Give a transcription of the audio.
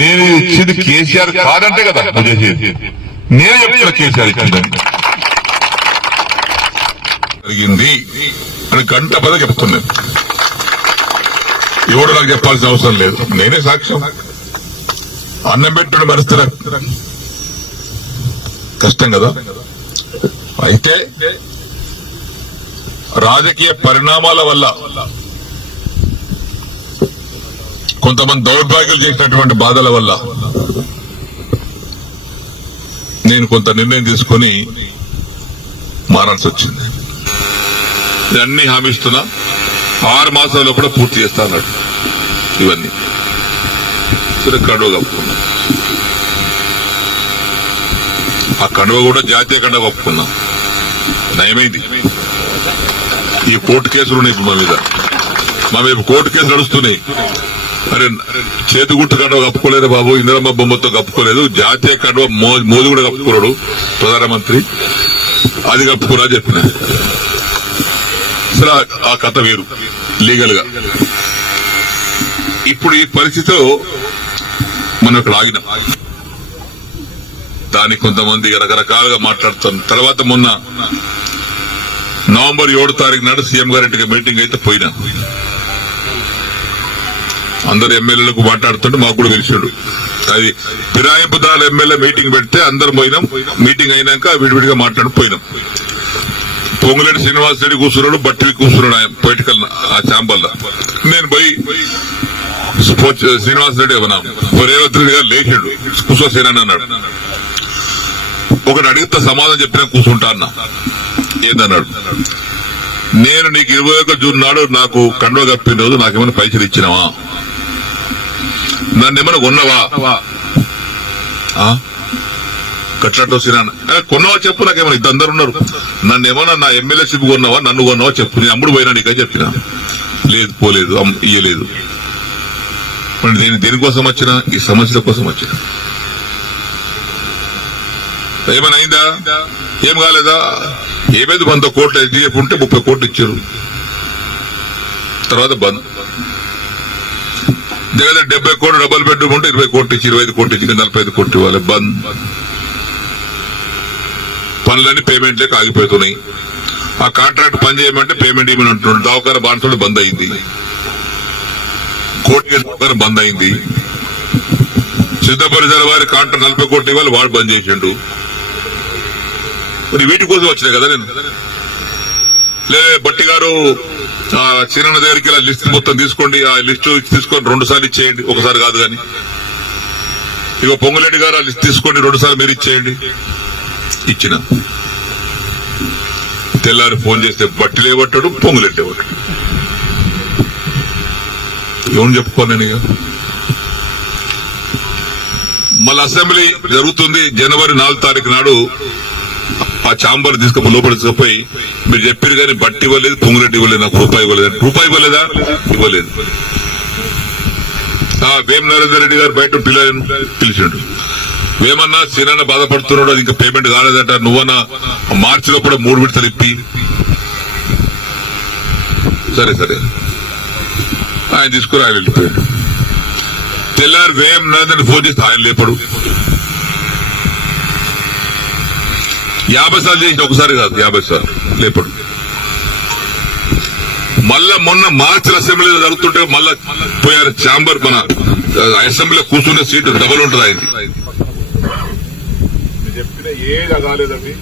నేను ఇచ్చింది కేసీఆర్ కాదంటే కదా నువ్వు చేసేది. నేను చెప్తున్నా కేసీఆర్ ఇచ్చిందని జరిగింది అని గంట పద చెప్తున్నాను. ఎవడు నాకు చెప్పాల్సిన అవసరం లేదు, నేనే సాక్ష్యం. అన్నం పెట్టుడు మరుస్తారా కష్టం కదా. అయితే రాజకీయ పరిణామాల వల్ల కొంతమంది దౌర్భాగ్యాలు చేసినటువంటి బాధల వల్ల నేను కొంత నిర్ణయం తీసుకొని మారాల్సి వచ్చింది. అన్ని హామీ ఇస్తున్నా, 6 మాసాల్లో కూడా పూర్తి చేస్తా అన్నాడు. ఇవన్నీ సరే, కండువ కప్పుకున్నా. ఆ కండువ కూడా జాతీయ కండువ కప్పుకున్నా. నయమైంది. ఈ కోర్టు కేసులు ఉన్నాయి మా మీద. మా మీద కోర్టు కేసులు నడుస్తున్నాయి. అరే చేతిగుట్టు కండువ కప్పుకోలేదు బాబు, ఇందిరమ్మ బొమ్మతో కప్పుకోలేదు, జాతీయ కండువ మోదీ కూడా కప్పుకున్నాడు ప్రధానమంత్రి, అది కప్పుకురా చెప్పిన. సరే, ఆ కథ వేరు లీగల్ గా. ఇప్పుడు ఈ పరిస్థితిలో మనం ఇక్కడ ఆగినాం. దానికి కొంతమంది రకరకాలుగా మాట్లాడుతారు. తర్వాత మొన్న నవంబర్ 7 తారీఖు నాడు సీఎం గారింటికి మీటింగ్ అయితే పోయినా. అందరు ఎమ్మెల్యేలకు మాట్లాడుతుంటే మాకు కూడా తెలిసాడు. అది ఫిరాయింపుదారుల ఎమ్మెల్యే మీటింగ్ పెడితే అందరు పోయినాం. మీటింగ్ అయినాక విడివిడిగా మాట్లాడిపోయినాం. పొంగులేటి శ్రీనివాస్ రెడ్డి కూర్చున్నాడు, బట్టి కూర్చున్నాడు ఆయన పొలిటికల్ ఆ ఛాంబర్లో. నేను పోయి శ్రీనివాస్ రెడ్డి ఏమన్నా రేవంత్ రెడ్డి గారు లేచాడు, కూర్చోసేనని అన్నాడు. ఒకటి అడిగితే సమాధానం చెప్పినా కూర్చుంటా అన్నా. ఏందన్నాడు, నేను నీకు 21 జూన్ నాడు నాకు కండువ కప్పిన రోజు నాకేమైనా పైసలు ఇచ్చినావా, నన్ను ఏమైనా కొన్నావా, కట్లాటో సిరాన కొన్నావా చెప్పు, నాకేమైనా ఇద్దరు ఉన్నారు, నన్ను ఏమన్నా నా ఎమ్మెల్యేషిప్ కొన్నావా, నన్ను కొన్నావా చెప్పు, నేను అమ్ముడు పోయినా నీకే చెప్పిన. లేదు, పోలేదు, ఇయ్యలేదు. నేను దేనికోసం వచ్చినా, ఈ సమస్యల కోసం వచ్చిన. ఏమైనా అయిందా, ఏం కాలేదా, ఏమైంది, 100 కోట్లు ఎస్డీఎఫ్ ఉంటే 30 కోట్లు ఇచ్చారు. తర్వాత బంద్. దగ్గర 70 కోట్లు డబుల్ బెడ్రూమ్ ఉంటే 20 కోట్లు ఇచ్చి, 25 కోట్లు ఇచ్చి, 45 కోట్లు ఇవ్వాలి. బంద్. పనులన్నీ పేమెంట్ లేక ఆగిపోతున్నాయి. ఆ కాంట్రాక్ట్ పని చేయమంటే పేమెంట్ ఇవ్వమని అంటున్నాడు. దవాఖాన బాన్సుడు బంద్ అయింది, కోర్టు బంద్ అయింది. సిద్ధపరిచారు వారి కాంట్రాక్ట్ 40 కోట్లు ఇవ్వాలి, వాడు బంద్ చేసిండు. మరి వీటి కోసం వచ్చినాయి కదా నేను. లేదా బట్టి గారు చిన్న దగ్గరికి ఇలా లిస్ట్ మొత్తం తీసుకోండి, ఆ లిస్టు తీసుకొని 2 సార్లు ఇచ్చేయండి, ఒకసారి కాదు కానీ. ఇక పొంగులేటి గారు ఆ లిస్ట్ తీసుకోండి, 2 సార్లు మీరు ఇచ్చేయండి. ఇచ్చిన తెల్లారి ఫోన్ చేస్తే బట్టి లేవట్టాడు, పొంగులేటి లేవట్టాడు. ఏమని చెప్పుకోను నేను. ఇక మళ్ళీ అసెంబ్లీ జరుగుతుంది. జనవరి 4 తారీఖు నాడు ఆ ఛాంబర్ తీసుకుపోయి లోపల తీసుకుపోయి, మీరు చెప్పారు కానీ బట్టి ఇవ్వలేదు, పొంగులేటి ఇవ్వలేదు, నాకు రూపాయి ఇవ్వలేదు. రూపాయి ఇవ్వలేదా, ఇవ్వలేదు. వేమ నరేందర్ రెడ్డి గారు బయట పిలిచాడు. వేమన్నా సిరన్న బాధపడుతున్నాడు, అది ఇంకా పేమెంట్ కాలేదట, నువ్వన్నా మార్చిలో కూడా 3 విడతలు ఇప్పి. సరే సరే ఆయన తీసుకుని ఆయన వెళ్ళిపోయాడు. తెల్లారి వేమ నరేందర్ ఫోన్ చేస్తే ఆయన లేపడు. 50 సార్లు చేసి ఒకసారి కాదు, 50 సార్లు లేపడు. మళ్ళా మొన్న మార్చి అసెంబ్లీలో జరుగుతుంటే మళ్ళా పోయారు ఛాంబర్. మన అసెంబ్లీలో కూర్చునే సీటు డబల్ ఉంటుంది. అయింది చెప్పిన ఏది కాలేదండి.